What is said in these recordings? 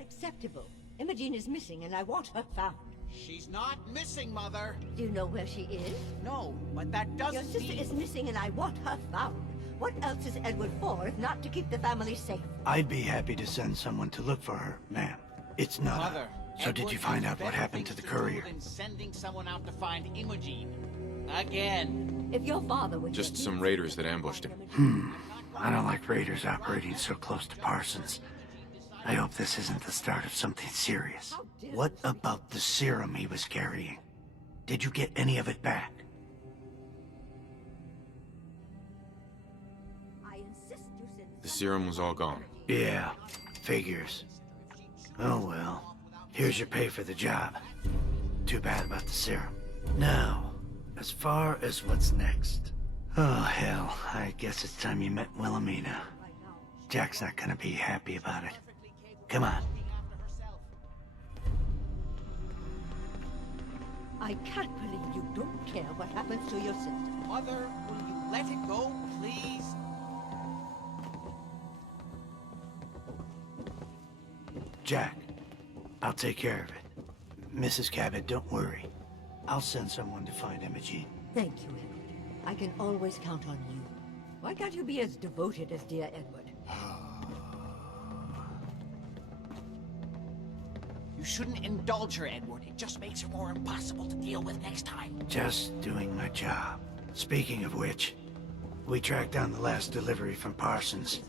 Acceptable. Imogene is missing and I want her found. She's not missing, Mother. Do you know where she is? No, but that Your doesn't sister mean... is missing and I want her found. What else is Edward for if not to keep the family safe? I'd be happy to send someone to look for her, ma'am. It's not. Mother, So did you find out what happened to the courier? Than sending someone out to find Imogene. Again. If your father would Just some raiders that ambushed him. I don't like raiders operating so close to Parsons. I hope this isn't the start of something serious. What about the serum he was carrying? Did you get any of it back? I insist you send The serum was all gone. Yeah, figures. Oh well. Here's your pay for the job. Too bad about the serum. Now, as far as what's next. Oh hell, I guess it's time you met Wilhelmina. Jack's not gonna be happy about it. Come on. I can't believe you don't care what happens to your sister. Mother, will you let it go, please? Jack, I'll take care of it. Mrs. Cabot, don't worry. I'll send someone to find Imogene. Thank you, Edward. I can always count on you. Why can't you be as devoted as dear Edward? You shouldn't indulge her, Edward. It just makes her more impossible to deal with next time. Just doing my job. Speaking of which, we tracked down the last delivery from Parsons.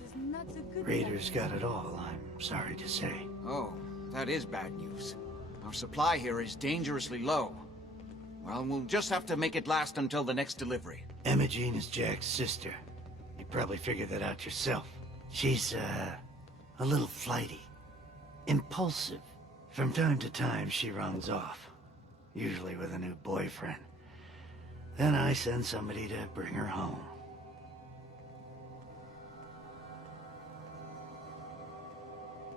Raiders got it all, I'm sorry to say. Oh, that is bad news. Our supply here is dangerously low. Well, we'll just have to make it last until the next delivery. Imogene is Jack's sister. You probably figured that out yourself. She's, a little flighty. Impulsive. From time to time, she runs off. Usually with a new boyfriend. Then I send somebody to bring her home.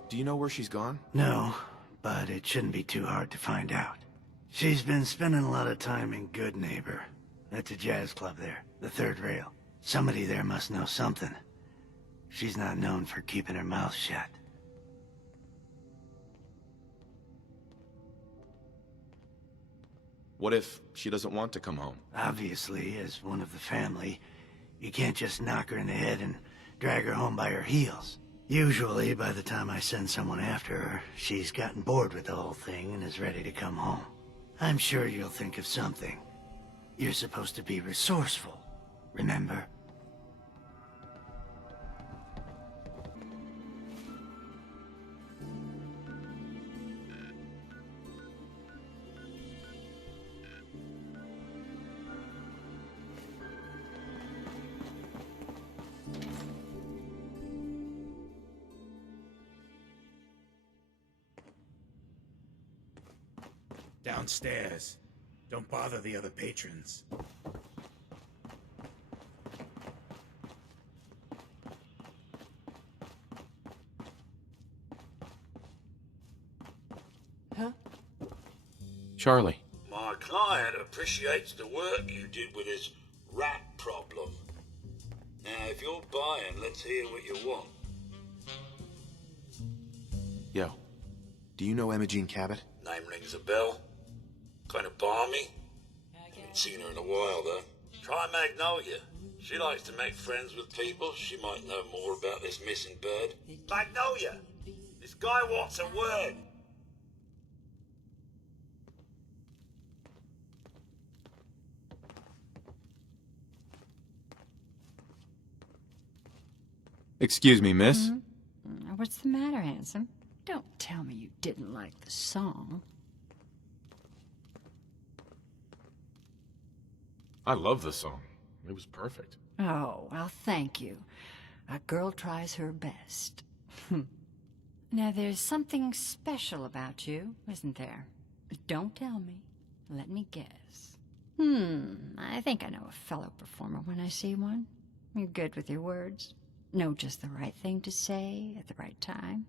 Do you know where she's gone? No, but it shouldn't be too hard to find out. She's been spending a lot of time in Goodneighbor. That's a jazz club there, the third rail. Somebody there must know something. She's not known for keeping her mouth shut. What if she doesn't want to come home? Obviously, as one of the family, you can't just knock her in the head and drag her home by her heels. Usually, by the time I send someone after her, she's gotten bored with the whole thing and is ready to come home. I'm sure you'll think of something. You're supposed to be resourceful, remember? Downstairs. Don't bother the other patrons. Huh? Charlie. My client appreciates the work you did with his rat problem. Now, if you're buying, let's hear what you want. Yo, do you know Imogene Cabot? Name rings a bell. Kind of balmy. Haven't seen her in a while, though. Try Magnolia. She likes to make friends with people. She might know more about this missing bird. Magnolia! This guy wants a word. Excuse me, miss? What's the matter, handsome? Don't tell me you didn't like the song. I love the song. It was perfect. Oh, well, thank you. A girl tries her best. Now, there's something special about you, isn't there? Don't tell me. Let me guess. I think I know a fellow performer when I see one. You're good with your words. Know just the right thing to say at the right time.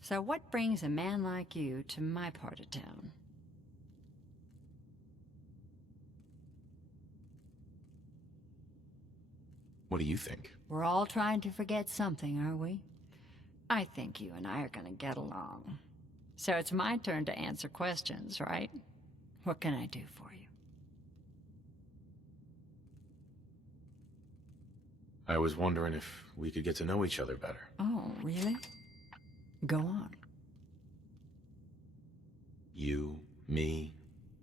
So what brings a man like you to my part of town? What do you think? We're all trying to forget something, are we? I think you and I are gonna get along. So it's my turn to answer questions, right? What can I do for you? I was wondering if we could get to know each other better. Oh, really? Go on. You, me,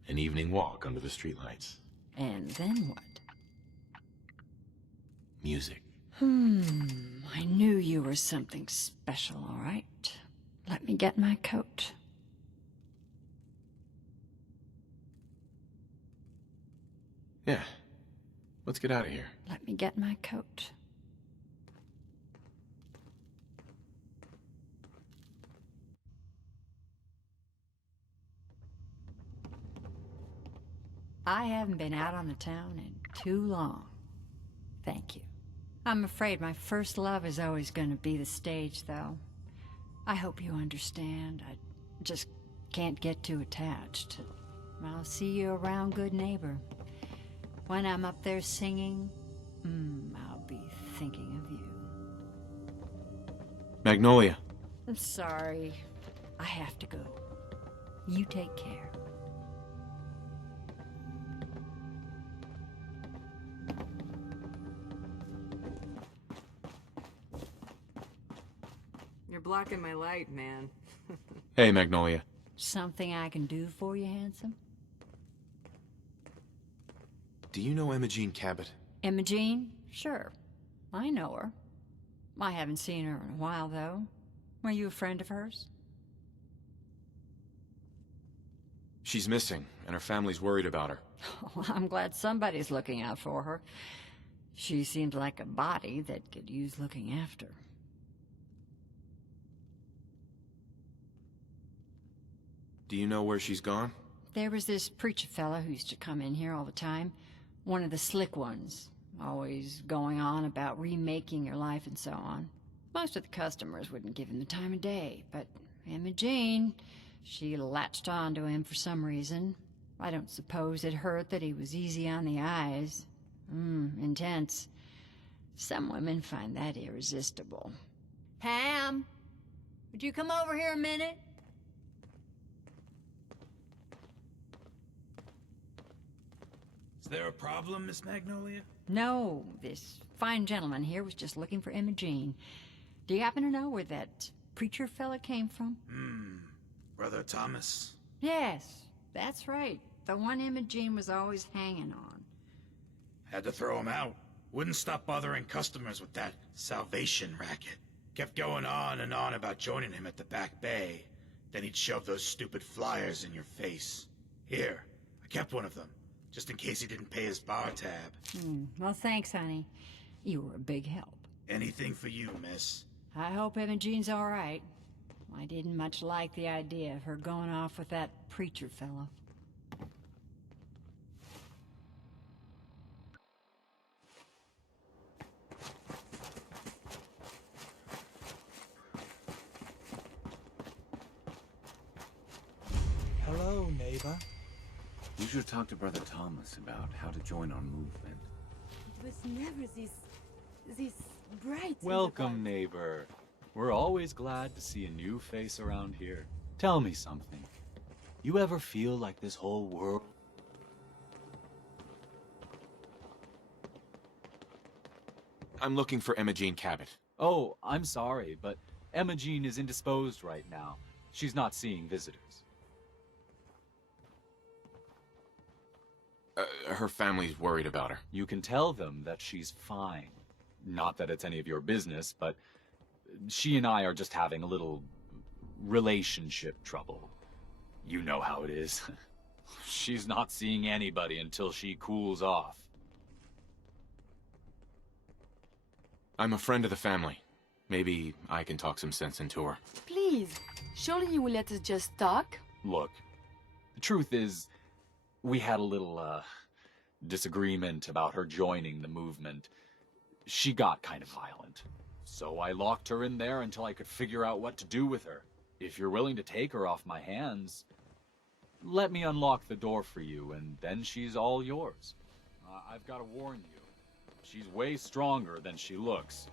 an evening walk under the streetlights. And then what? Music. I knew you were something special, all right. Let me get my coat. Yeah. Let's get out of here. Let me get my coat. I haven't been out on the town in too long. Thank you. I'm afraid my first love is always going to be the stage, though. I hope you understand. I just can't get too attached. I'll see you around Goodneighbor. When I'm up there singing, I'll be thinking of you. Magnolia. I'm sorry. I have to go. You take care. You're blocking my light, man. Hey, Magnolia. Something I can do for you, handsome? Do you know Imogene Cabot? Imogene? Sure. I know her. I haven't seen her in a while, though. Were you a friend of hers? She's missing, and her family's worried about her. Well, I'm glad somebody's looking out for her. She seems like a body that could use looking after. Do you know where she's gone? There was this preacher fella who used to come in here all the time. One of the slick ones. Always going on about remaking your life and so on. Most of the customers wouldn't give him the time of day, but Imogene, she latched on to him for some reason. I don't suppose it hurt that he was easy on the eyes. Intense. Some women find that irresistible. Pam, would you come over here a minute? Is there a problem, Miss Magnolia? No, this fine gentleman here was just looking for Imogene. Do you happen to know where that preacher fella came from? Brother Thomas? Yes, that's right. The one Imogene was always hanging on. Had to throw him out. Wouldn't stop bothering customers with that salvation racket. Kept going on and on about joining him at the back bay. Then he'd shove those stupid flyers in your face. Here, I kept one of them, just in case he didn't pay his bar tab. Well, thanks, honey. You were a big help. Anything for you, miss. I hope Imogene's all right. I didn't much like the idea of her going off with that preacher fellow. Hello, neighbor. You should talk to Brother Thomas about how to join our movement. It was never this bright. Welcome, neighbor. We're always glad to see a new face around here. Tell me something. You ever feel like this whole world... I'm looking for Imogene Cabot. Oh, I'm sorry, but Imogene is indisposed right now. She's not seeing visitors. Her family's worried about her. You can tell them that she's fine. Not that it's any of your business, but she and I are just having a little relationship trouble. You know how it is. She's not seeing anybody until she cools off. I'm a friend of the family. Maybe I can talk some sense into her. Please, surely you will let us just talk? Look, the truth is, we had a little, disagreement about her joining the movement. She got kind of violent. So I locked her in there until I could figure out what to do with her. If you're willing to take her off my hands, let me unlock the door for you, and then she's all yours. I've got to warn you, she's way stronger than she looks.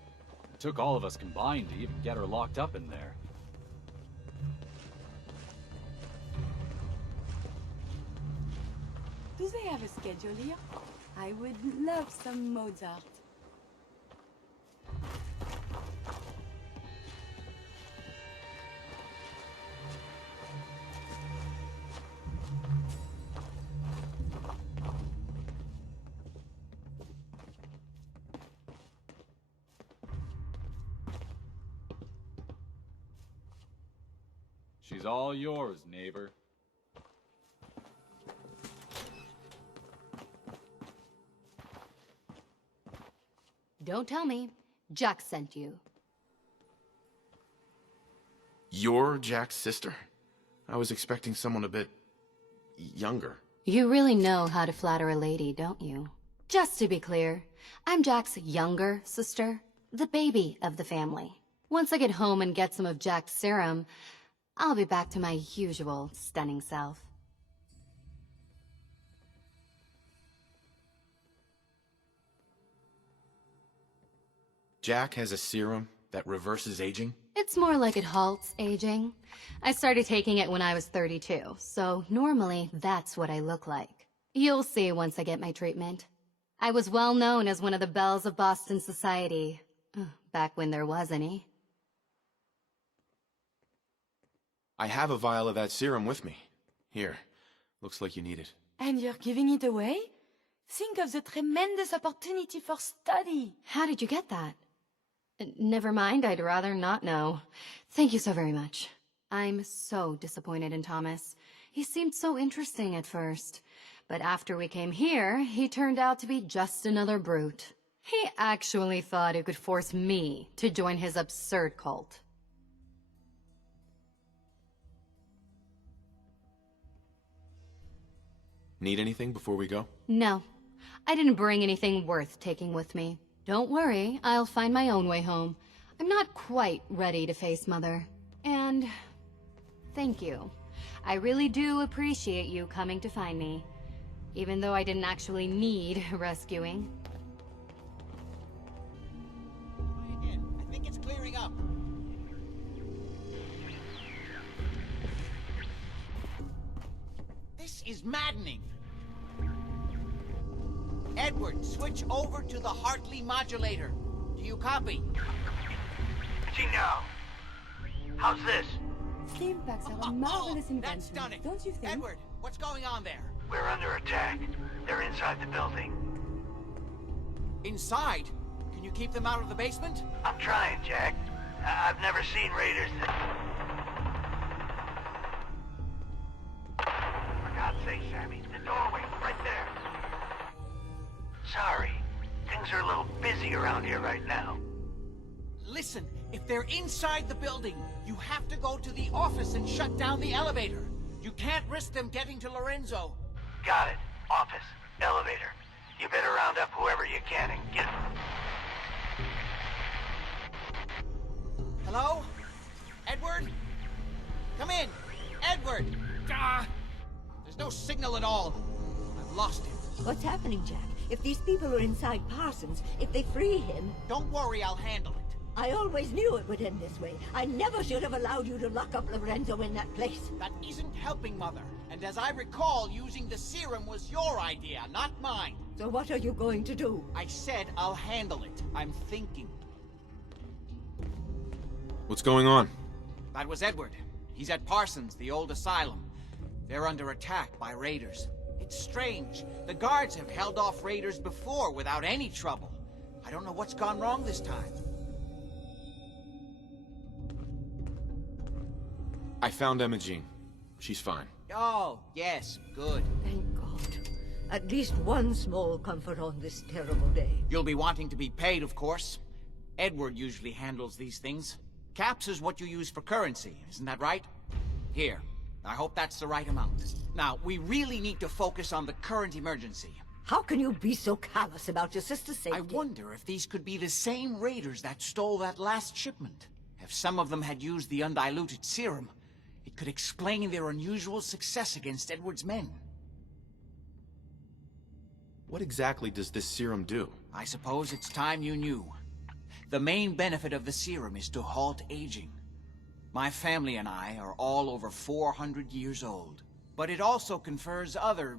It took all of us combined to even get her locked up in there. Do they have a schedule here? I would love some Mozart. She's all yours, neighbor. Don't tell me. Jack sent you. You're Jack's sister? I was expecting someone a bit... younger. You really know how to flatter a lady, don't you? Just to be clear, I'm Jack's younger sister, the baby of the family. Once I get home and get some of Jack's serum, I'll be back to my usual stunning self. Jack has a serum that reverses aging? It's more like it halts aging. I started taking it when I was 32, so normally that's what I look like. You'll see once I get my treatment. I was well known as one of the belles of Boston society, back when there was any. I have a vial of that serum with me. Here. Looks like you need it. And you're giving it away? Think of the tremendous opportunity for study. How did you get that? Never mind, I'd rather not know. Thank you so very much. I'm so disappointed in Thomas. He seemed so interesting at first. But after we came here, he turned out to be just another brute. He actually thought he could force me to join his absurd cult. Need anything before we go? No. I didn't bring anything worth taking with me. Don't worry, I'll find my own way home. I'm not quite ready to face Mother. And thank you. I really do appreciate you coming to find me, even though I didn't actually need rescuing. I think it's clearing up. This is maddening. Edward, switch over to the Hartley modulator. Do you copy? now. How's this? Slim packs are a marvelous invention, That's done it. don't you think? Edward, what's going on there? We're under attack. They're inside the building. Inside? Can you keep them out of the basement? I'm trying, Jack. I've never seen raiders that... For God's sake, Sammy, the doorway, right there. Sorry. Things are a little busy around here right now. Listen, if they're inside the building, you have to go to the office and shut down the elevator. You can't risk them getting to Lorenzo. Got it. Office. Elevator. You better round up whoever you can and get... Hello? Edward? Come in! Edward! There's no signal at all. I've lost him. What's happening, Jack? If these people are inside Parsons, if they free him... Don't worry, I'll handle it. I always knew it would end this way. I never should have allowed you to lock up Lorenzo in that place. That isn't helping, Mother. And as I recall, using the serum was your idea, not mine. So what are you going to do? I said I'll handle it. I'm thinking. What's going on? That was Edward. He's at Parsons, the old asylum. They're under attack by raiders. It's strange. The guards have held off raiders before without any trouble. I don't know what's gone wrong this time. I found Emma Jean. She's fine. Oh, yes, good. Thank God. At least one small comfort on this terrible day. You'll be wanting to be paid, of course. Edward usually handles these things. Caps is what you use for currency, isn't that right? Here. I hope that's the right amount. Now, we really need to focus on the current emergency. How can you be so callous about your sister's safety? I wonder if these could be the same raiders that stole that last shipment. If some of them had used the undiluted serum, it could explain their unusual success against Edward's men. What exactly does this serum do? I suppose it's time you knew. The main benefit of the serum is to halt aging. My family and I are all over 400 years old. But it also confers other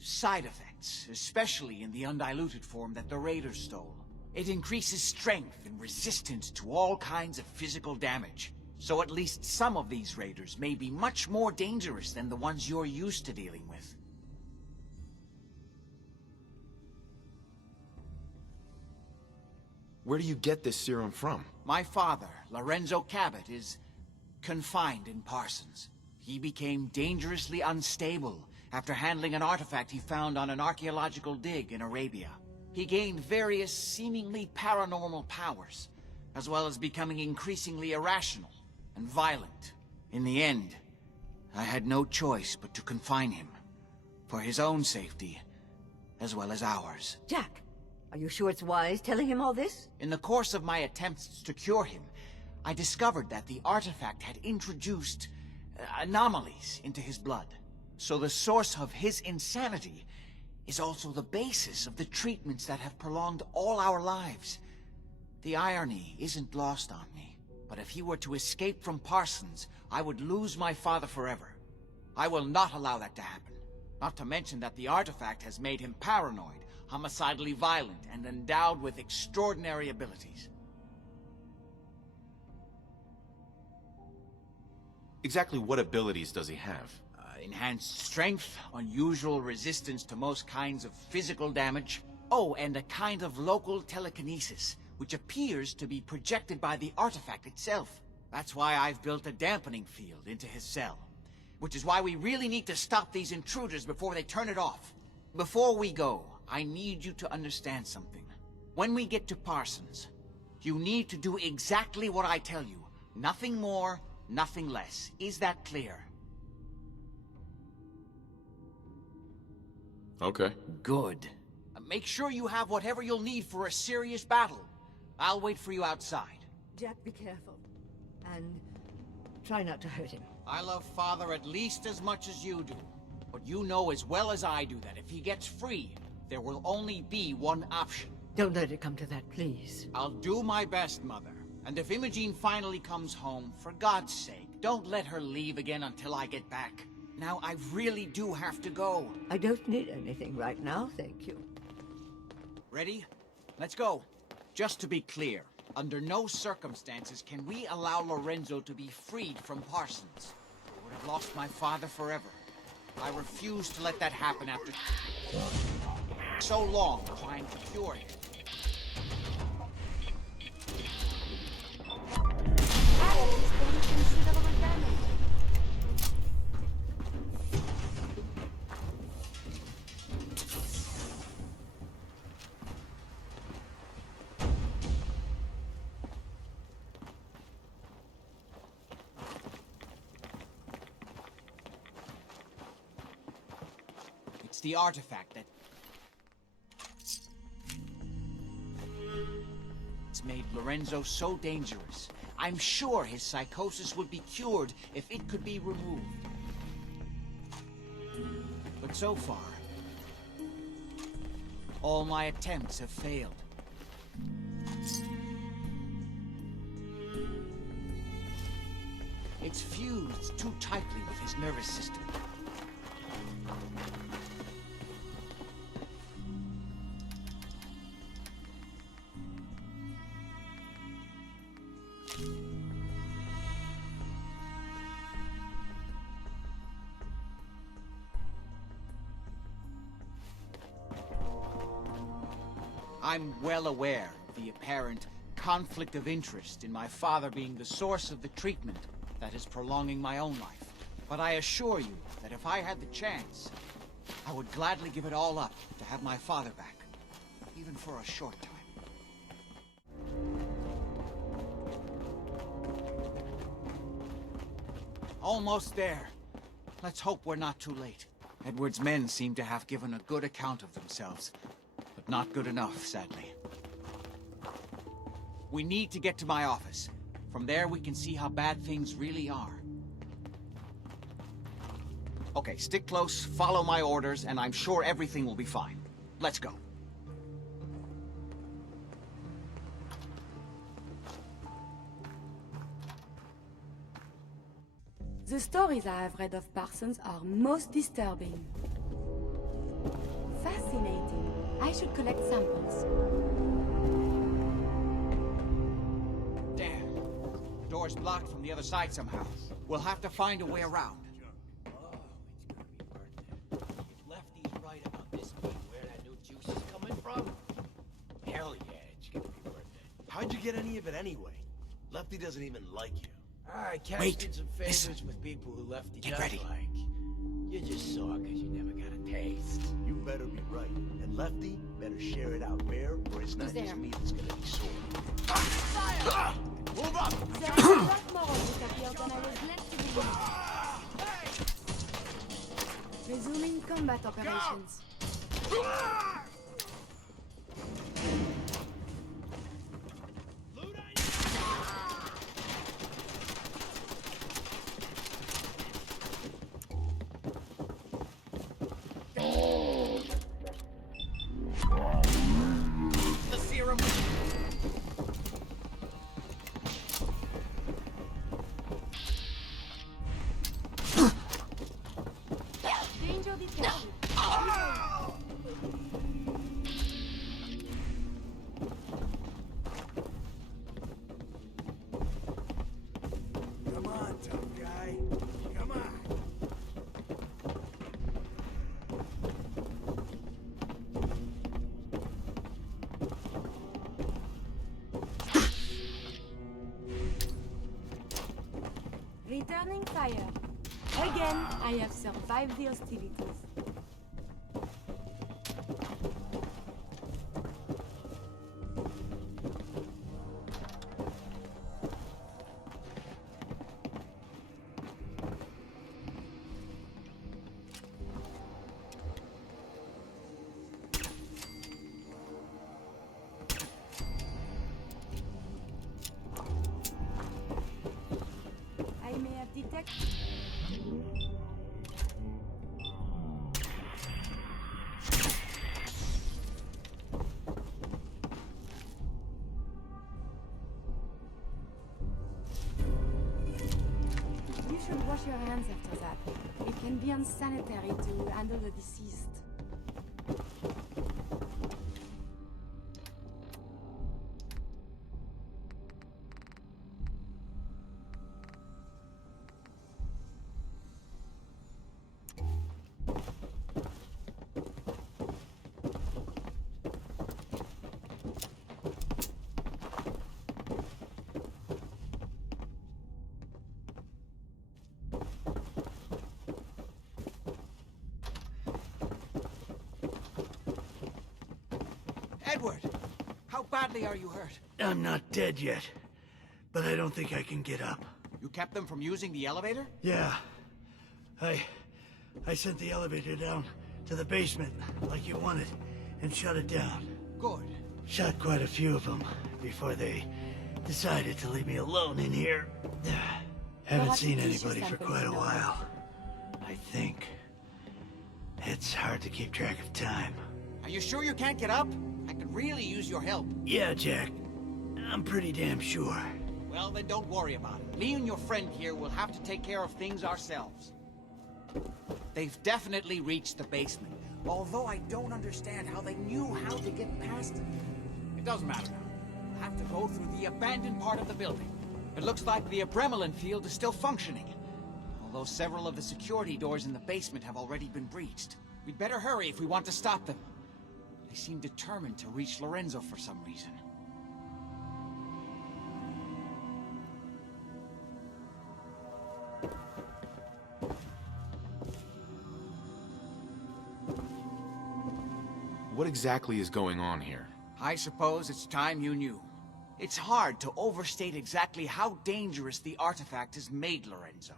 side effects, especially in the undiluted form that the Raiders stole. It increases strength and resistance to all kinds of physical damage. So at least some of these Raiders may be much more dangerous than the ones you're used to dealing with. Where do you get this serum from? My father, Lorenzo Cabot, is confined in Parsons. He became dangerously unstable after handling an artifact he found on an archaeological dig in Arabia. He gained various seemingly paranormal powers, as well as becoming increasingly irrational and violent. In the end, I had no choice but to confine him, for his own safety, as well as ours. Jack, are you sure it's wise telling him all this? In the course of my attempts to cure him, I discovered that the artifact had introduced anomalies into his blood. So the source of his insanity is also the basis of the treatments that have prolonged all our lives. The irony isn't lost on me, but if he were to escape from Parsons, I would lose my father forever. I will not allow that to happen. Not to mention that the artifact has made him paranoid, homicidally violent, and endowed with extraordinary abilities. Exactly what abilities does he have? Enhanced strength, unusual resistance to most kinds of physical damage. Oh, and a kind of local telekinesis, which appears to be projected by the artifact itself. That's why I've built a dampening field into his cell. Which is why we really need to stop these intruders before they turn it off. Before we go, I need you to understand something. When we get to Parsons, you need to do exactly what I tell you. Nothing more, nothing less. Is that clear? Okay. Good. Make sure you have whatever you'll need for a serious battle. I'll wait for you outside. Jack, be careful. And try not to hurt him. I love Father at least as much as you do. But you know as well as I do that if he gets free, there will only be one option. Don't let it come to that, please. I'll do my best, Mother. And if Imogene finally comes home, for God's sake, don't let her leave again until I get back. Now, I really do have to go. I don't need anything right now, thank you. Ready? Let's go. Just to be clear, under no circumstances can we allow Lorenzo to be freed from Parsons. I would have lost my father forever. I refuse to let that happen after so long trying to cure him. It's the artifact that... It's made Lorenzo so dangerous. I'm sure his psychosis would be cured if it could be removed. But so far, all my attempts have failed. It's fused too tightly with his nervous system. I'm well aware of the apparent conflict of interest in my father being the source of the treatment that is prolonging my own life. But I assure you that if I had the chance, I would gladly give it all up to have my father back, even for a short time. Almost there. Let's hope we're not too late. Edward's men seem to have given a good account of themselves. But not good enough, sadly. We need to get to my office. From there, we can see how bad things really are. Okay, stick close, follow my orders, and I'm sure everything will be fine. Let's go. The stories I have read of Parsons are most disturbing. I should collect samples. Damn. The door's blocked from the other side somehow. We'll have to find a way around. If Lefty's right about this being where that new juice is coming from, hell yeah, it's gonna be worth it. How'd you get any of it anyway? Lefty doesn't even like you. I Wait, casted some favors listen. with people who Lefty Get does ready. like. You just saw because you never got a taste. You better be right. And Lefty better share it out fair, or it's not Who's there? just me that's gonna be sore. Fire! Move up! There is a lot more of this appeal than I was led to believe. Resuming combat operations. The serum. Danger detected. Come on, tough guy. Come on. Returning fire. Again, I have survived the hostilities. I may have detected. You should wash your hands after that. It can be unsanitary to handle the deceased. Edward, how badly are you hurt? I'm not dead yet, but I don't think I can get up. You kept them from using the elevator? Yeah. I sent the elevator down to the basement, like you wanted, and shut it down. Good. Shot quite a few of them before they decided to leave me alone in here. Haven't seen anybody for quite a while. I think. It's hard to keep track of time. Are you sure you can't get up? I could really use your help. Yeah, Jack. I'm pretty damn sure. Well, then don't worry about it. Me and your friend here will have to take care of things ourselves. They've definitely reached the basement, although I don't understand how they knew how to get past it. It doesn't matter now. We'll have to go through the abandoned part of the building. It looks like the Adrenaline field is still functioning, although several of the security doors in the basement have already been breached. We'd better hurry if we want to stop them. They seem determined to reach Lorenzo for some reason. What exactly is going on here? I suppose it's time you knew. It's hard to overstate exactly how dangerous the artifact has made Lorenzo.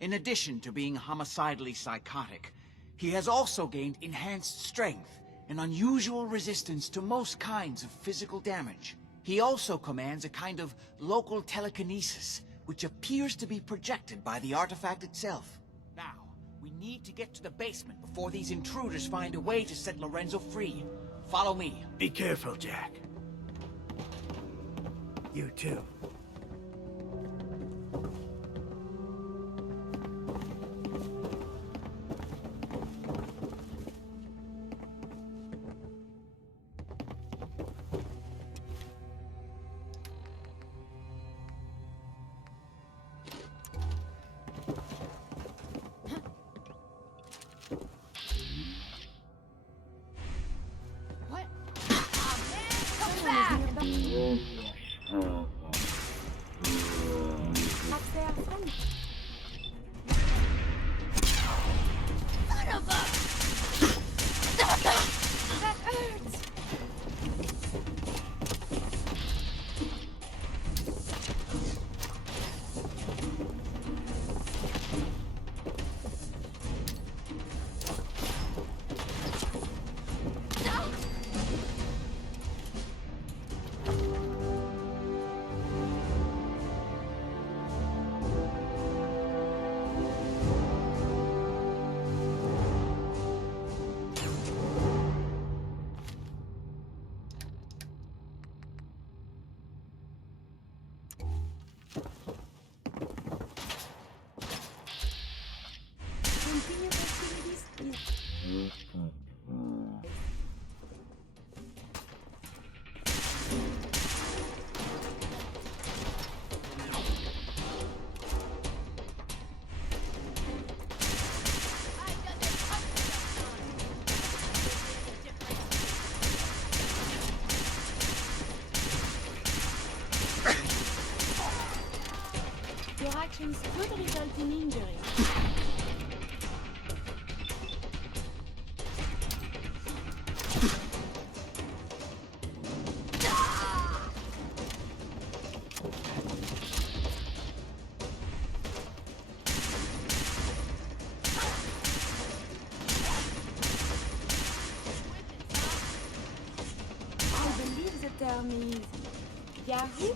In addition to being homicidally psychotic, he has also gained enhanced strength and unusual resistance to most kinds of physical damage. He also commands a kind of local telekinesis, which appears to be projected by the artifact itself. Now, we need to get to the basement before these intruders find a way to set Lorenzo free. Follow me. Be careful, Jack. You too. an injury. I believe the term is Yahoo?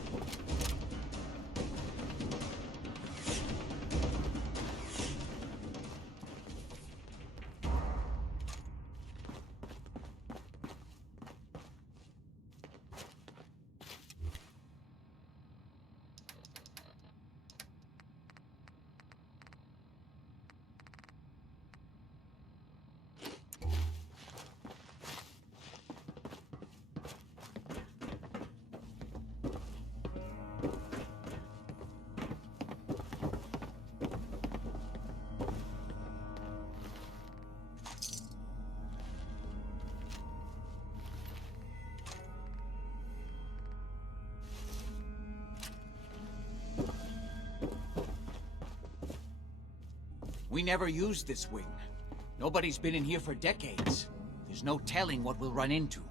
We never used this wing. Nobody's been in here for decades. There's no telling what we'll run into.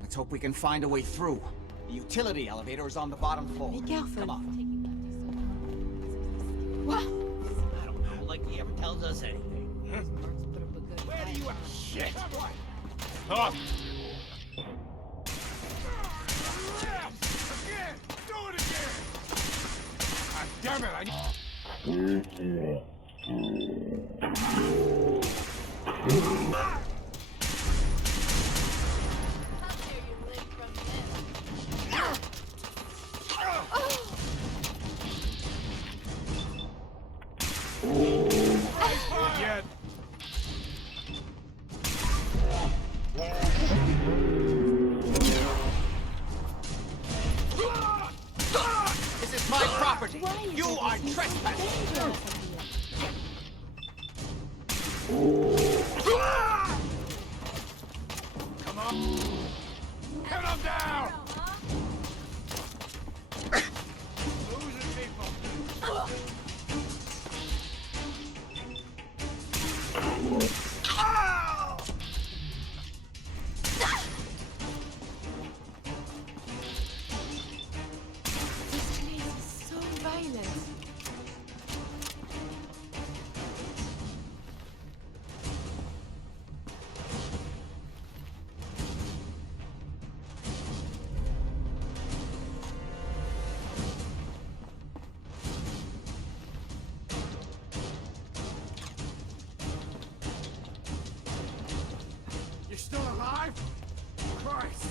Let's hope we can find a way through. The utility elevator is on the bottom floor. Be careful. Come on. What? I don't know, like he ever tells us anything. Where do you at? Shit! What? Stop! Again! Do it again! God damn it, Yet. This is my property. You are trespassing. Come on. Pin him down. Losing people. This place is so violent. You're still alive? Christ!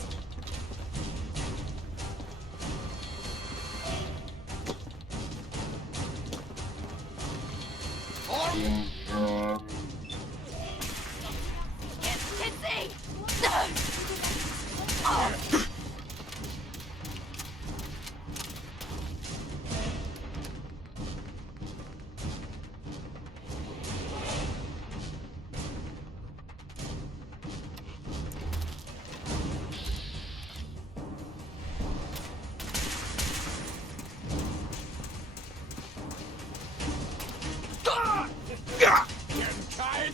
Getting tired?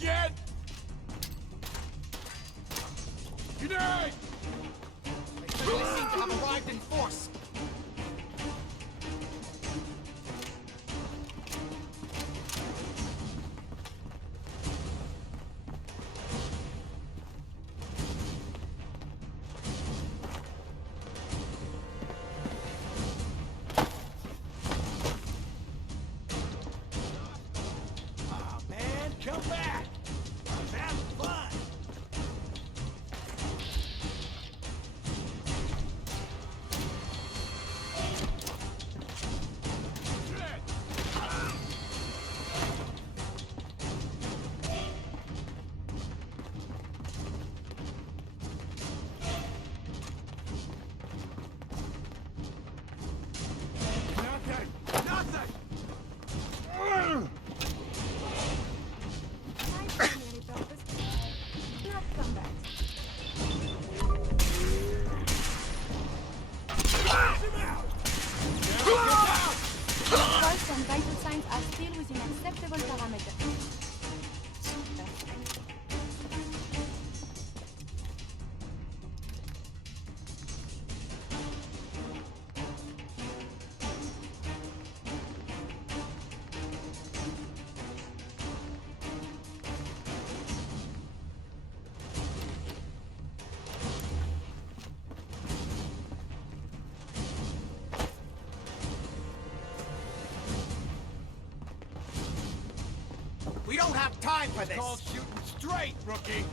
Get! G'day! They certainly seem to have arrived in force. Aw, man, come back! I was having fun! combat. Pulse and vital signs are still within acceptable parameters. We don't have time for this! Called shooting straight, rookie!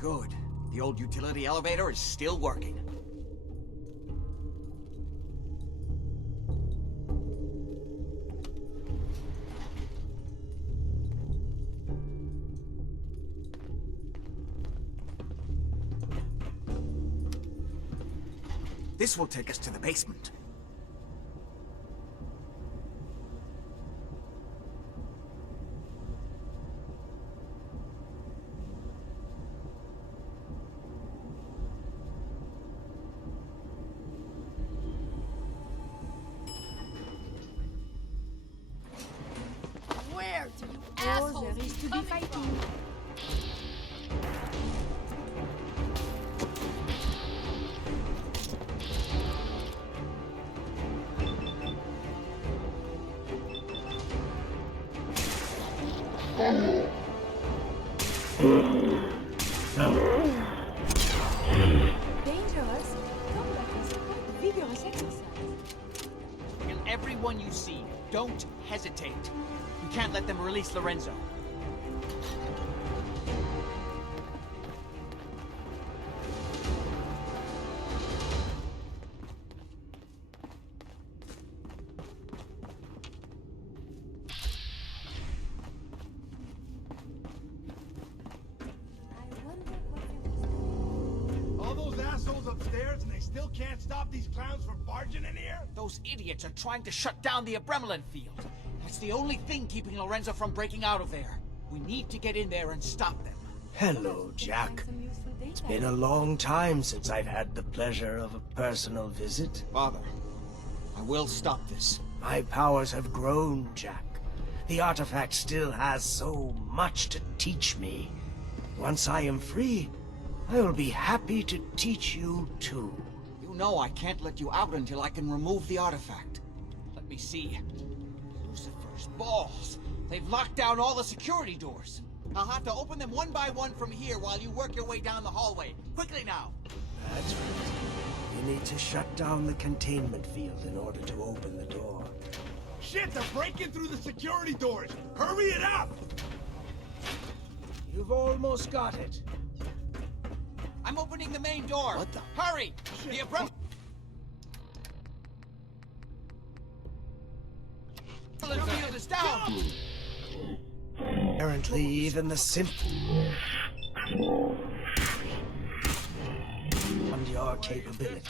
Good. The old utility elevator is still working. This will take us to the basement. Where do you assholes there is to be fighting? Dangerous? Combat is quite vigorous exercise. Kill everyone you see. Don't hesitate. You can't let them release Lorenzo. All those assholes upstairs and they still can't stop these clowns from barging in here? Those idiots are trying to shut down the Abremelin field. That's the only thing keeping Lorenzo from breaking out of there. We need to get in there and stop them. Hello, Jack. It's been a long time since I've had the pleasure of a personal visit. Father, I will stop this. My powers have grown, Jack. The artifact still has so much to teach me. Once I am free, I will be happy to teach you too. You know I can't let you out until I can remove the artifact. Let me see. Lucifer's balls. They've locked down all the security doors. I'll have to open them one by one from here while you work your way down the hallway. Quickly now. That's right. You need to shut down the containment field in order to open the door. Shit, they're breaking through the security doors! Hurry it up! You've almost got it. I'm opening the main door. What the? Hurry! Shit. The Abremelin field is down! Apparently, even the simple... and your capability.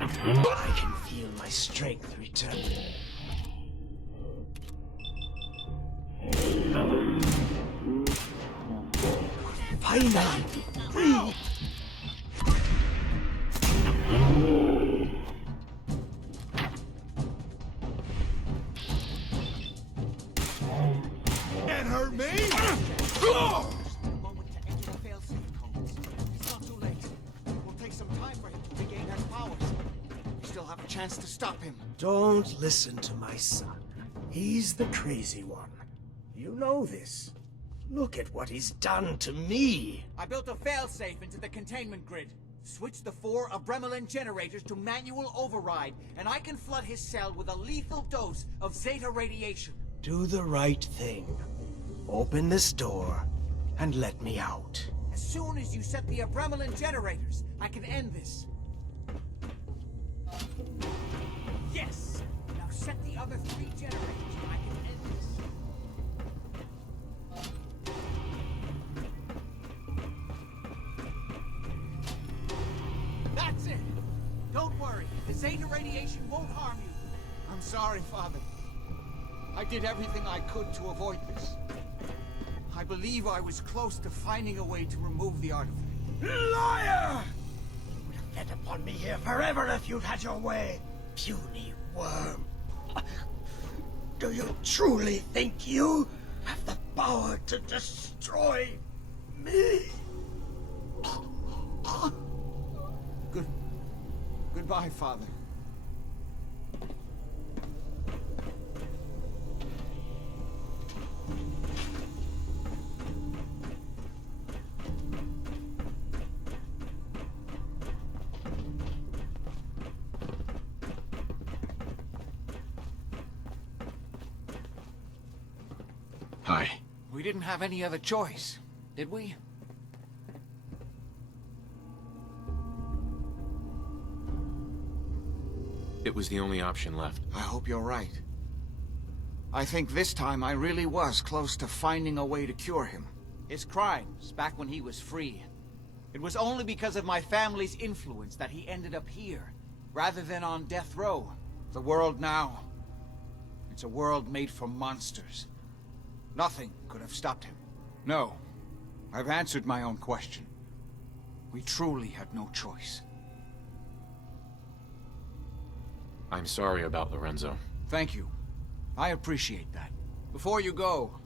I can feel my strength returning. Finally, free! Can't hurt me! Moment to enter the failsafe codes. It's not too late. It will take some time for him to regain his powers. We still have a chance to stop him. Don't listen to my son. He's the crazy one. You know this. Look at what he's done to me. I built a failsafe into the containment grid. Switched the 4 Abremelin generators to manual override, and I can flood his cell with a lethal dose of Zeta radiation. Do the right thing. Open this door and let me out. As soon as you set the Abremelin generators, I can end this. Yes! Now set the other 3 generators and I can end this. That's it! Don't worry, the Zeta radiation won't harm you. I'm sorry, Father. I did everything I could to avoid this. I believe I was close to finding a way to remove the artifact. Liar! You would have fed upon me here forever if you'd had your way, puny worm. Do you truly think you have the power to destroy me? Goodbye, Father. Hi. We didn't have any other choice, did we? It was the only option left. I hope you're right. I think this time I really was close to finding a way to cure him. His crimes, back when he was free. It was only because of my family's influence that he ended up here, rather than on death row. The world now, it's a world made for monsters. Nothing could have stopped him. No, I've answered my own question. We truly had no choice. I'm sorry about Lorenzo. Thank you. I appreciate that. Before you go,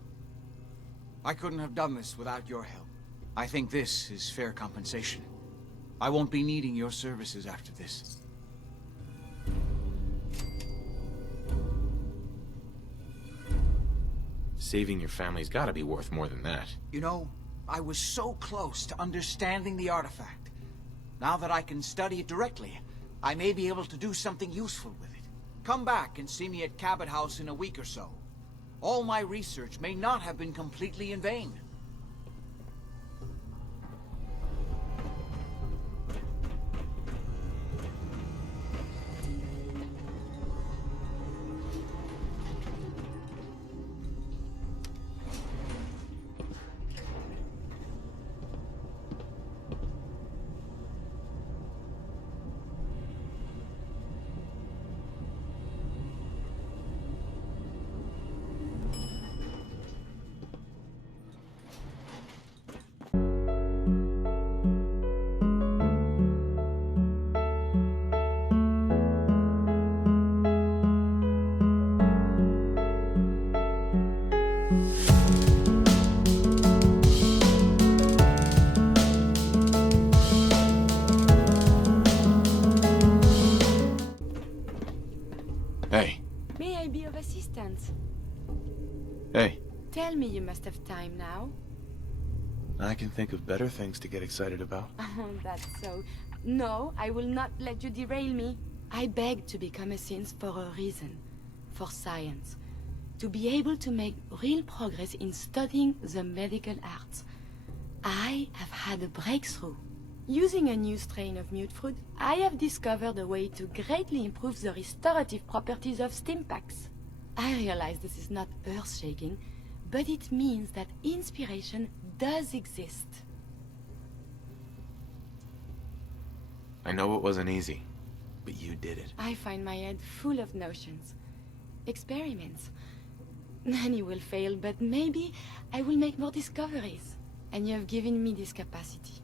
I couldn't have done this without your help. I think this is fair compensation. I won't be needing your services after this. Saving your family's gotta be worth more than that. You know, I was so close to understanding the artifact. Now that I can study it directly, I may be able to do something useful with it. Come back and see me at Cabot House in a week or so. All my research may not have been completely in vain. Hey. May I be of assistance? Hey, Tell me you must have time now. I can think of better things to get excited about. Oh, that's so. No, I will not let you derail me. I beg to become a synth for a reason. For science. To be able to make real progress in studying the medical arts. I have had a breakthrough. Using a new strain of mute fruit, I have discovered a way to greatly improve the restorative properties of stimpaks. I realize this is not earth-shaking, but it means that inspiration does exist. I know it wasn't easy, but you did it. I find my head full of notions. Experiments. Many will fail, but maybe I will make more discoveries. And you have given me this capacity.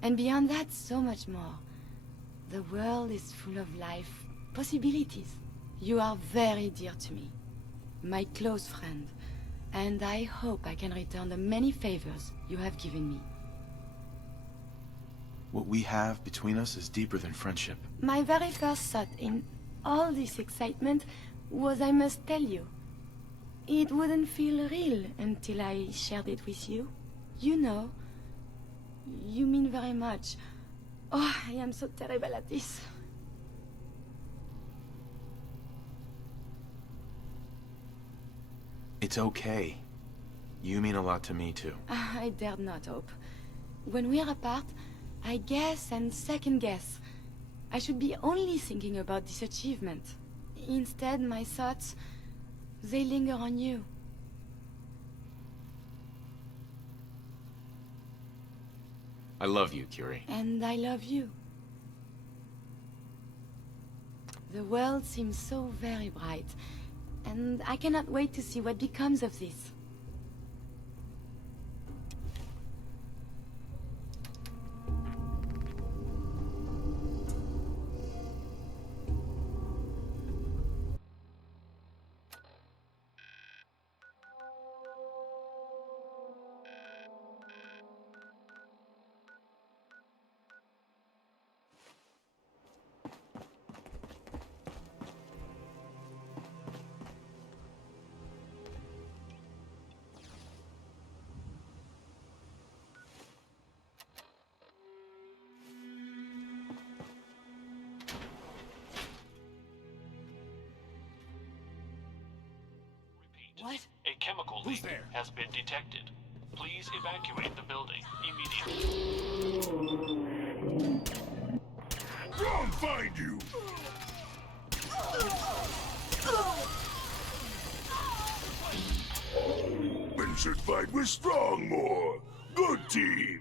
And beyond that, so much more. The world is full of life, possibilities. You are very dear to me. My close friend. And I hope I can return the many favors you have given me. What we have between us is deeper than friendship. My very first thought in all this excitement was I must tell you. It wouldn't feel real until I shared it with you. You know, you mean very much. Oh, I am so terrible at this. It's okay. You mean a lot to me, too. I dared not hope. When we're apart, I guess and second guess. I should be only thinking about this achievement. Instead, my thoughts, they linger on you. I love you, Curie. And I love you. The world seems so very bright, and I cannot wait to see what becomes of this. What? A chemical leak has been detected. Please evacuate the building immediately. I'll find you! We should fight with strong more. Good team.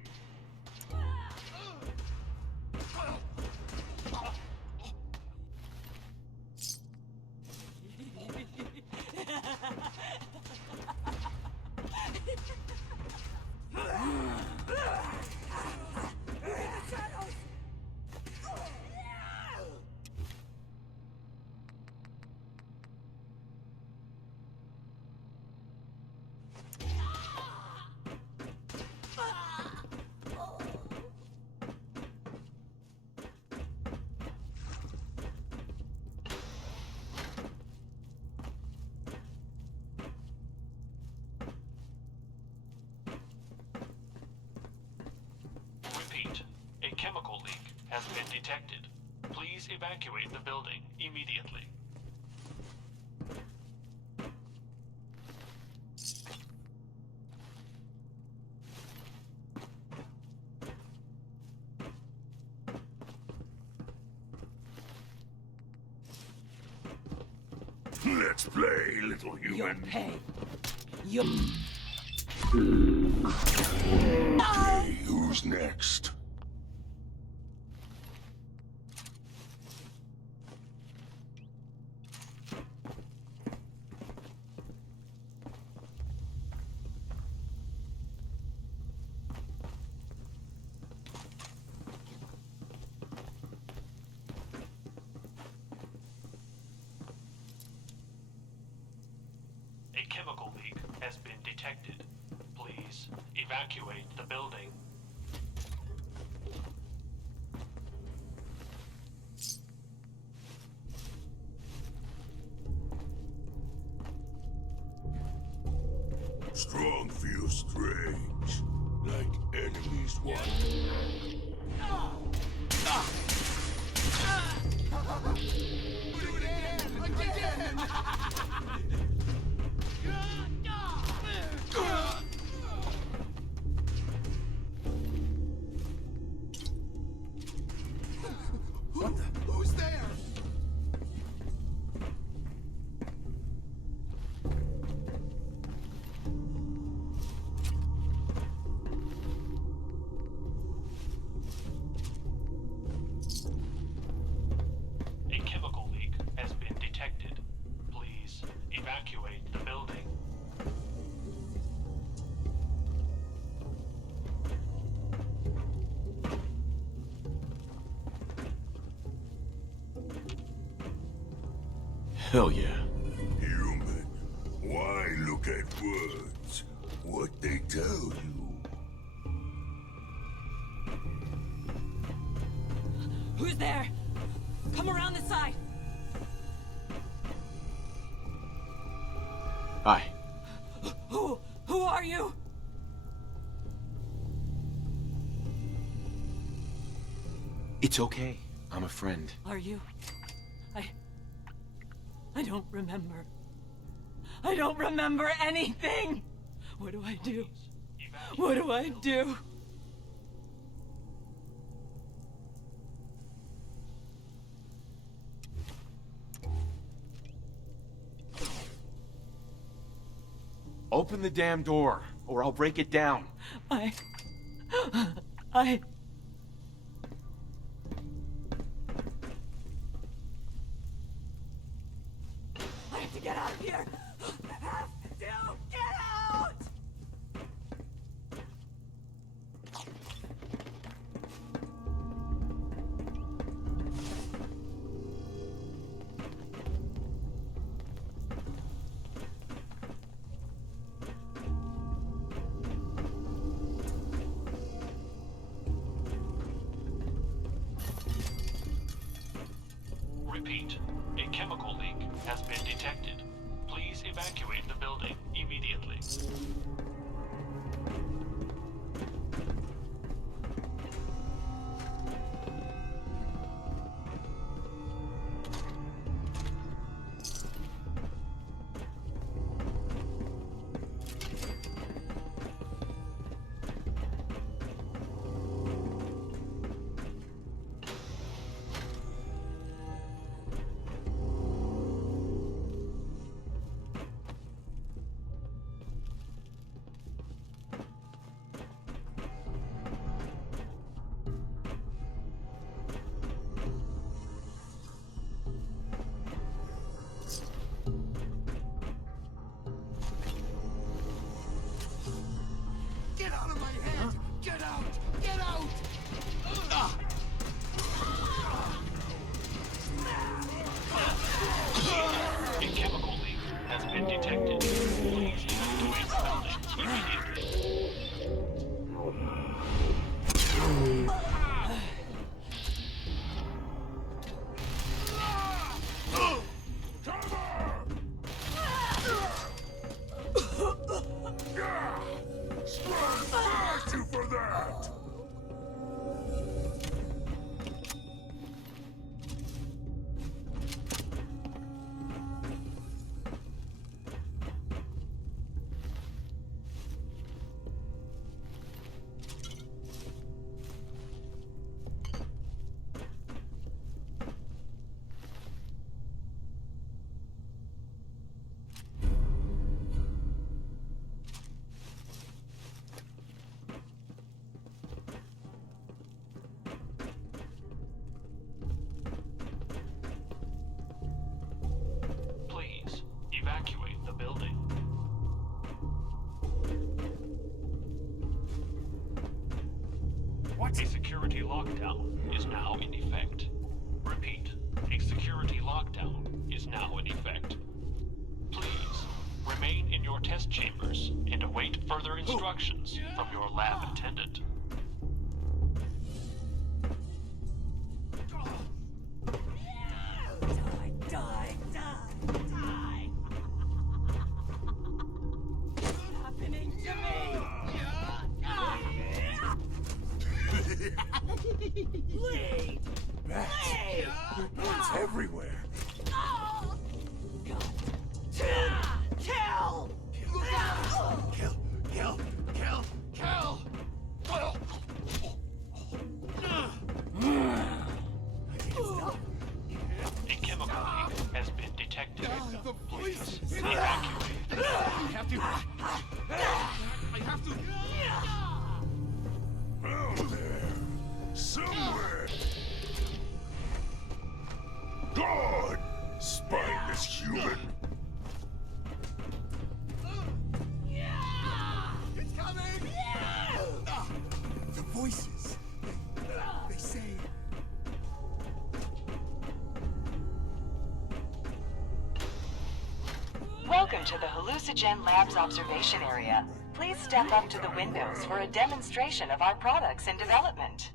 Repeat. A chemical leak has been detected. Please evacuate the building immediately. Let's play, little human. You'll pay. You'll... Okay, who's next? A chemical leak has been detected. Please evacuate the building. Strong feels strange, like enemies want. What the? Who's there? A chemical leak has been detected. Please evacuate the building. Hell yeah. Human, why look at words? What they tell you. Who's there? Come around the side. Hi. Who are you? It's okay. I'm a friend. Are you? I don't remember. I don't remember anything! What do I do? What do I do? Open the damn door, or I'll break it down. I have to get out of here! I have to get out! Repeat, a chemical leak has been detected. Please evacuate the building immediately. Get out of my head! Get out! Get out! A chemical leak has been detected. Please evacuate the building immediately. Smash you for that! Please evacuate the building. What? A security lockdown is now in effect. Repeat, a security lockdown is now in effect. Please remain in your test chambers and await further instructions from your lab attendant. Die! What's happening to me? Bleed! Bats! Bats everywhere! God! Kill! A chemical leak has been detected. The Please voices! evacuate. I have to... Out there! Somewhere! God! Spineless human! It's coming! The voices. They say... Welcome to the Hallucinogen Labs observation area. Please step up to the windows for a demonstration of our products in development.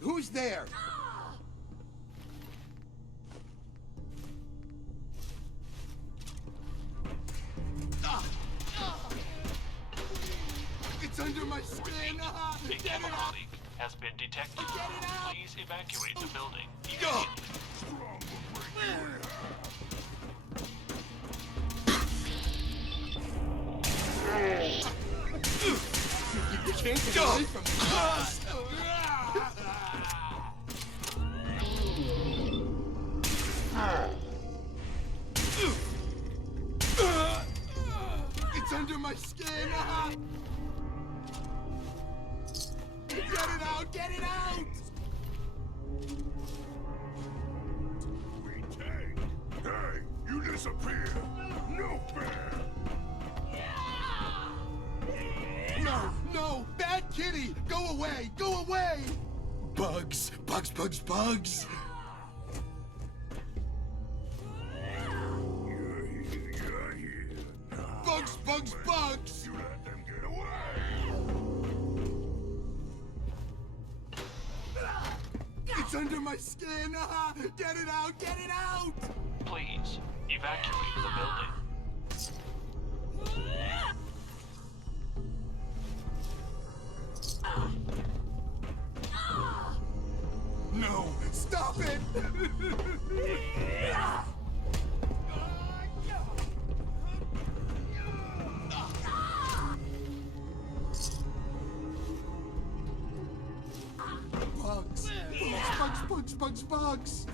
Who's there? under my skin! A chemical leak has been detected. Please evacuate the building immediately. You can't get away from me! It's under my skin! Get it out! Get it out! Hey, you disappear! No fair! No, no! Bad kitty! Go away! Go away! Bugs! Bugs, bugs, bugs! You're here. Bugs, bugs, bugs! You let them get away! It's under my skin! Get it out! Get it out! Please evacuate the building. No! Stop it! Bugs! Bugs, bugs, bugs, bugs!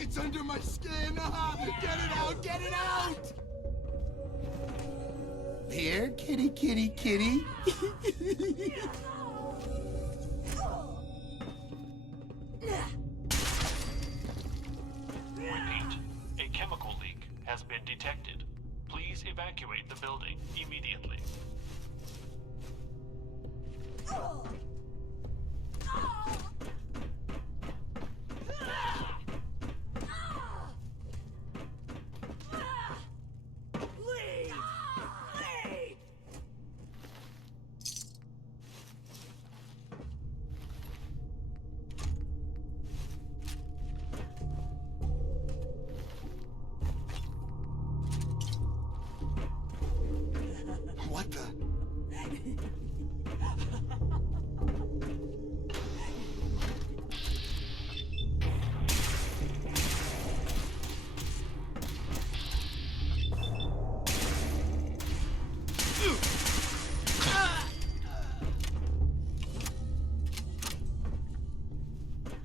It's under my skin! Get it out! Get it out! Here, kitty, kitty, kitty. Repeat, a chemical leak has been detected. Please evacuate the building immediately. What the?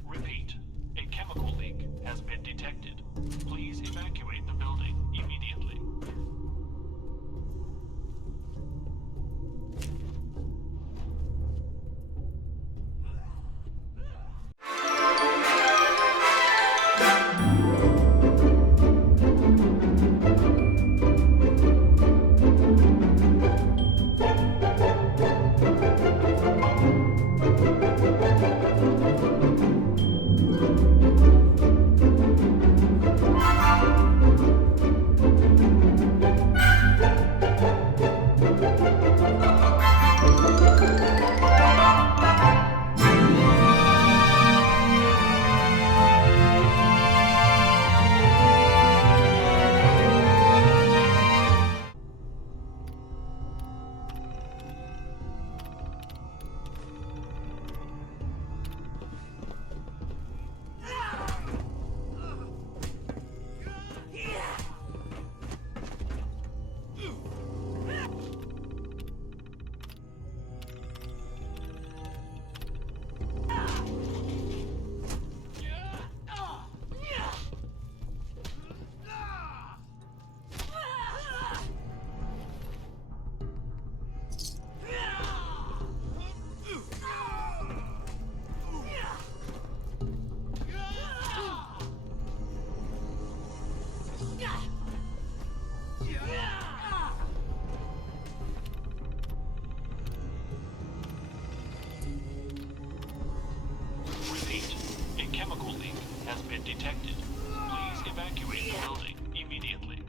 Repeat, a chemical leak has been detected. Please evacuate the building immediately. Repeat, a chemical leak has been detected. Please evacuate the building immediately.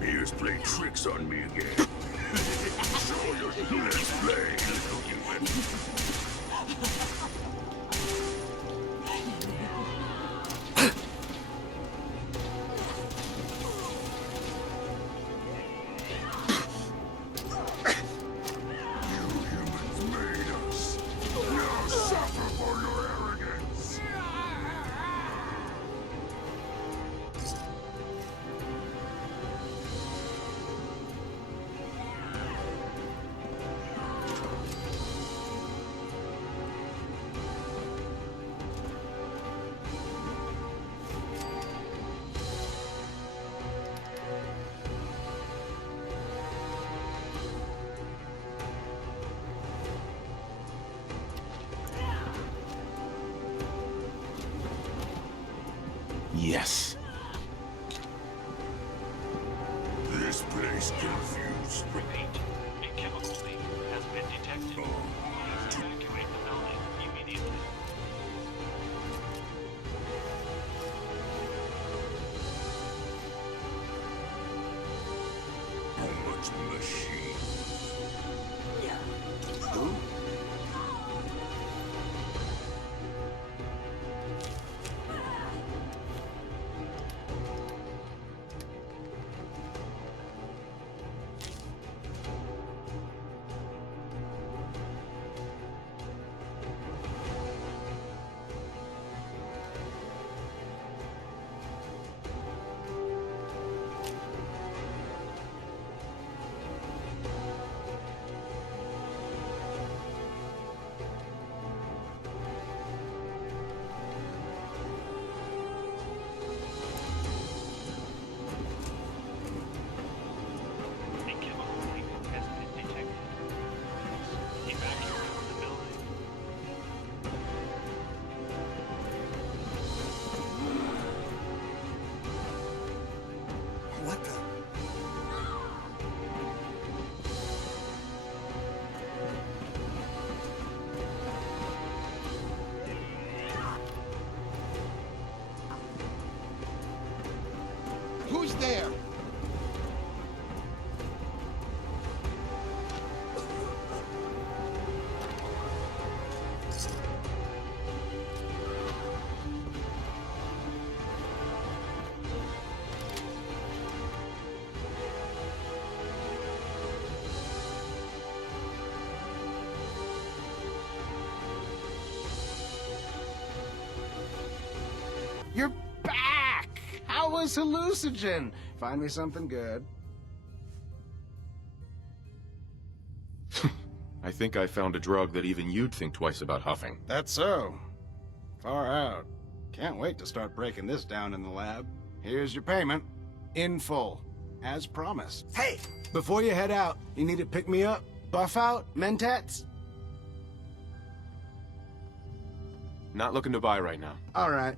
Here's playing tricks on me again. Let's play, little human. Yes. This place confused. Repeat. A chemical leak has been detected. Please evacuate the building immediately. How much machine? A chemical leak has been detected. Please evacuate the building. What the? Who's there? You're back! How was hallucinogen? Find me something good. I think I found a drug that even you'd think twice about huffing. That's so. Far out. Can't wait to start breaking this down in the lab. Here's your payment. In full. As promised. Hey! Before you head out, you need to pick me up? Buff out? Mentats? Not looking to buy right now. Alright.